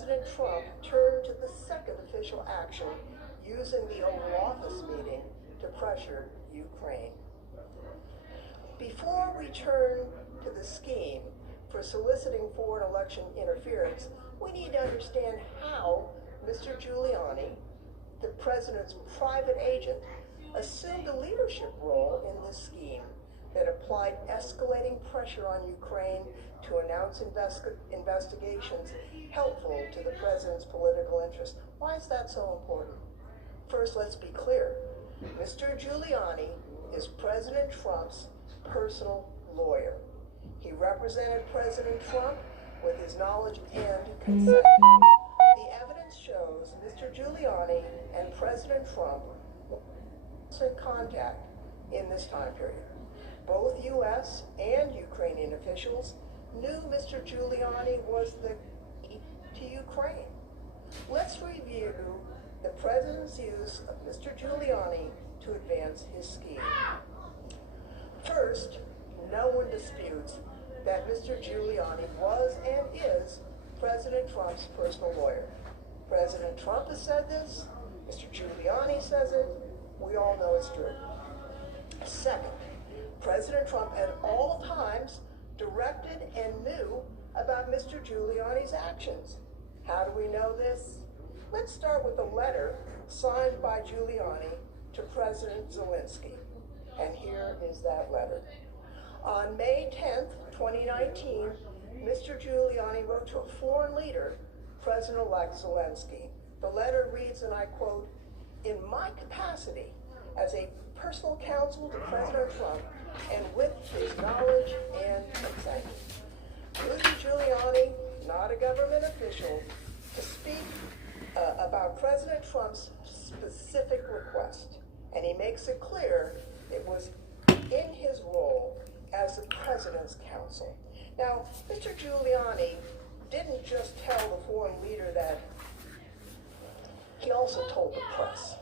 President Trump turned to the second official action, using the Oval Office meeting to pressure Ukraine. Before we turn to the scheme for soliciting foreign election interference, we need to understand how Mr. Giuliani, the president's private agent, assumed a leadership role in this scheme that applied escalating pressure on Ukraine to announce investigations helpful to the president's political interests. Why is that so important? First, let's be clear. Mr. Giuliani is President Trump's personal lawyer. He represented President Trump with his knowledge and consent. The evidence shows Mr. Giuliani and President Trump were in contact in this time period. Both U.S. and Ukrainian officials knew Mr. Giuliani was the key to Ukraine. Let's review the president's use of Mr. Giuliani to advance his scheme. First, no one disputes that Mr. Giuliani was and is President Trump's personal lawyer. President Trump has said this, Mr. Giuliani says it, we all know it's true. Second, President Trump at all times directed and knew about Mr. Giuliani's actions. How do we know this? Let's start with a letter signed by Giuliani to President Zelensky. And here is that letter. On May 10th, 2019, Mr. Giuliani wrote to a foreign leader, President-elect Zelensky. The letter reads, and I quote, "In my capacity as a personal counsel to President Trump and with his knowledge and consent, Rudy Giuliani, not a government official, to speak about President Trump's specific request." And he makes it clear it was in his role as the president's counsel. Now, Mr. Giuliani didn't just tell the foreign leader that, he also told the press.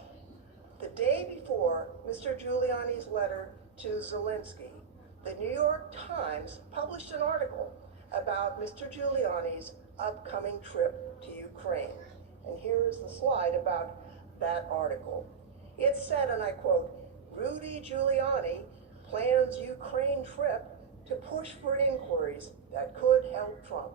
The day before Mr. Giuliani's letter to Zelensky, the New York Times published an article about Mr. Giuliani's upcoming trip to Ukraine. And here is the slide about that article. It said, and I quote, "Rudy Giuliani plans Ukraine trip to push for inquiries that could help Trump."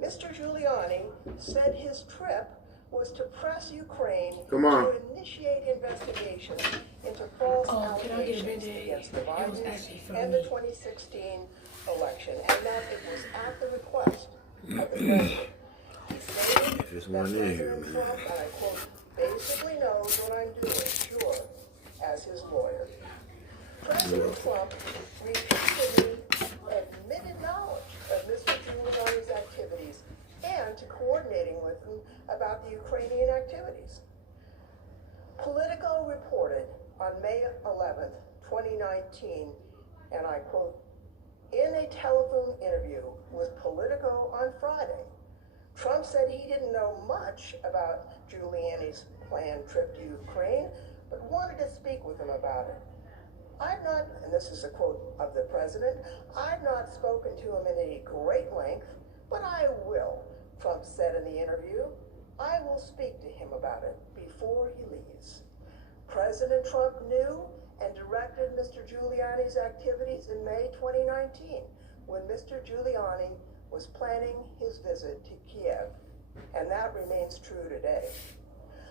Mr. Giuliani said his trip was to press Ukraine to initiate investigations into false allegations against the Bidens and the 2016 election, and that it was at the request of the president. He stated that President Trump, and I quote, "basically knows what I'm doing, sure, as his lawyer." President Trump repeatedly admitted knowledge of Mr. Giuliani's activities and to coordinating with him about the Ukrainian activities. Politico reported on May 11th, 2019, and I quote, "In a telephone interview with Politico on Friday, Trump said he didn't know much about Giuliani's planned trip to Ukraine, but wanted to speak with him about it. I've not," and this is a quote of the president, "I've not spoken to him in any great length, but I will," Trump said in the interview. "I will speak to him about it before he leaves." President Trump knew and directed Mr. Giuliani's activities in May 2019, when Mr. Giuliani was planning his visit to Kiev, and that remains true today.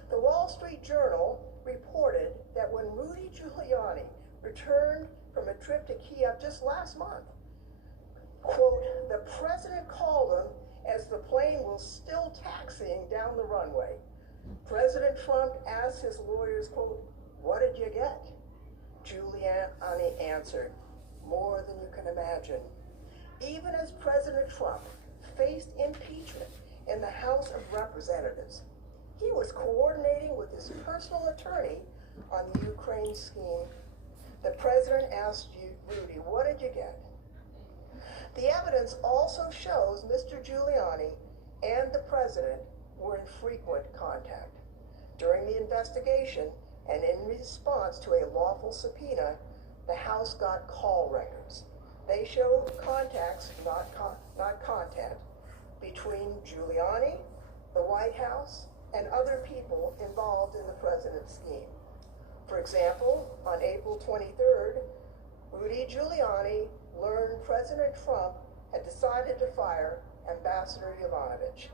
The Wall Street Journal reported that when Rudy Giuliani returned from a trip to Kiev just last month, quote, "the president called him as the plane was still taxiing down the runway. President Trump asked his lawyers, quote, 'What did you get?' Giuliani answered, 'More than you can imagine.'" Even as President Trump faced impeachment in the House of Representatives, he was coordinating with his personal attorney on the Ukraine scheme. The president asked Rudy, "What did you get?" The evidence also shows Mr. Giuliani and the president were in frequent contact. During the investigation and in response to a lawful subpoena, the House got call records. They showed contacts, not content, between Giuliani the White House, and other people involved in the president's scheme. For example, on April 23rd, Rudy Giuliani learned President Trump had decided to fire Ambassador Yovanovitch.